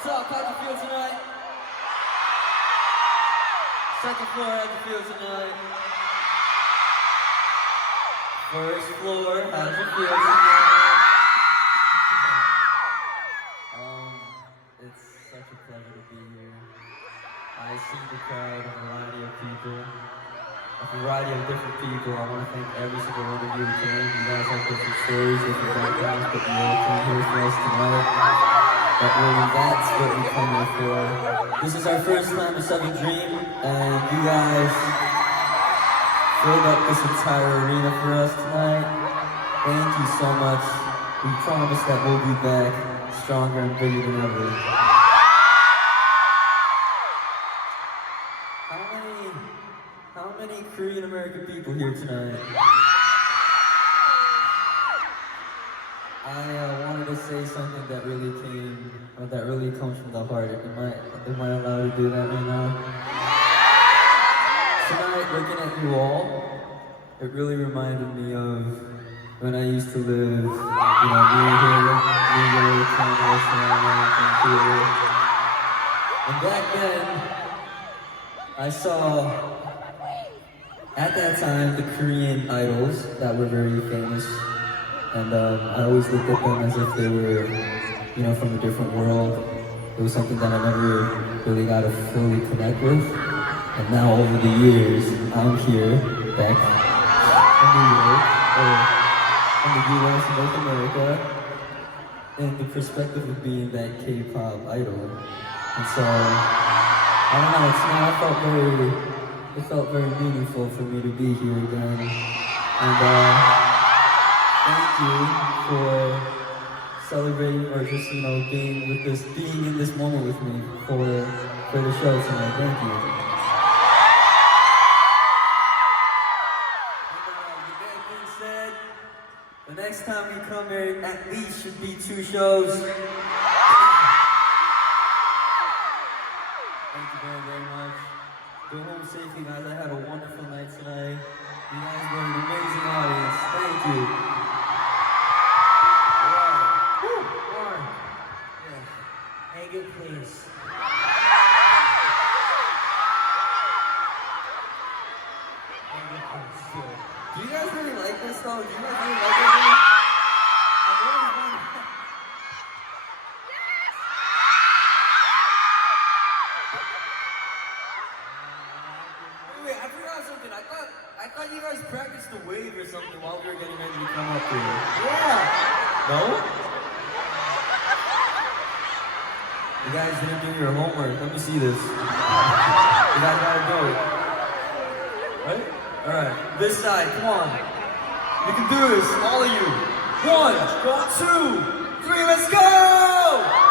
top, how'd you feel tonight? Second floor, how'd you feel tonight? First floor, how'd you feel tonight? It's such a pleasure to be here. I see the crowd, a variety of people, a variety of different people. I want to thank every single one of you who came. You guys have different stories, different backgrounds, but you all came here for us tonight. But really, that's what we come here for. This is our first time at Seven Dream, and you guys filled up this entire arena for us tonight. Thank you so much. We promise that we'll be back stronger and bigger than ever. How many Korean American people here tonight? I wanted to say something that really comes from the heart. Am I allowed to do that right now? Tonight, looking at you all, it really reminded me of when I used to live, near here, near the restaurant, and back then, I saw, at that time, the Korean idols that were very famous. And I always looked at them as if they were, from a different world. It was something that I never really got to fully connect with. And now over the years, I'm here, back in New York, or in the US, North America, in the perspective of being that K-pop idol. And so, I don't know, it felt very meaningful for me to be here again. And thank you for celebrating or just, being in this moment with me for the show tonight. Thank you. And with that being said, the next time we come here, at least should be 2 shows. Thank you very, very much. Go home safely, guys. I had a wonderful night tonight. You guys were an amazing audience. Thank you. Make it please. Do you guys really like this though? Do you guys really like it? I've always wondered. Wait, I forgot something. I thought you guys practiced the wave or something while we were getting ready to come up here. Yeah. No? You guys didn't do your homework. Let me see this. You guys gotta do it. Right? Alright. This side, come on. You can do this, all of you. 1, 2, 3, let's go!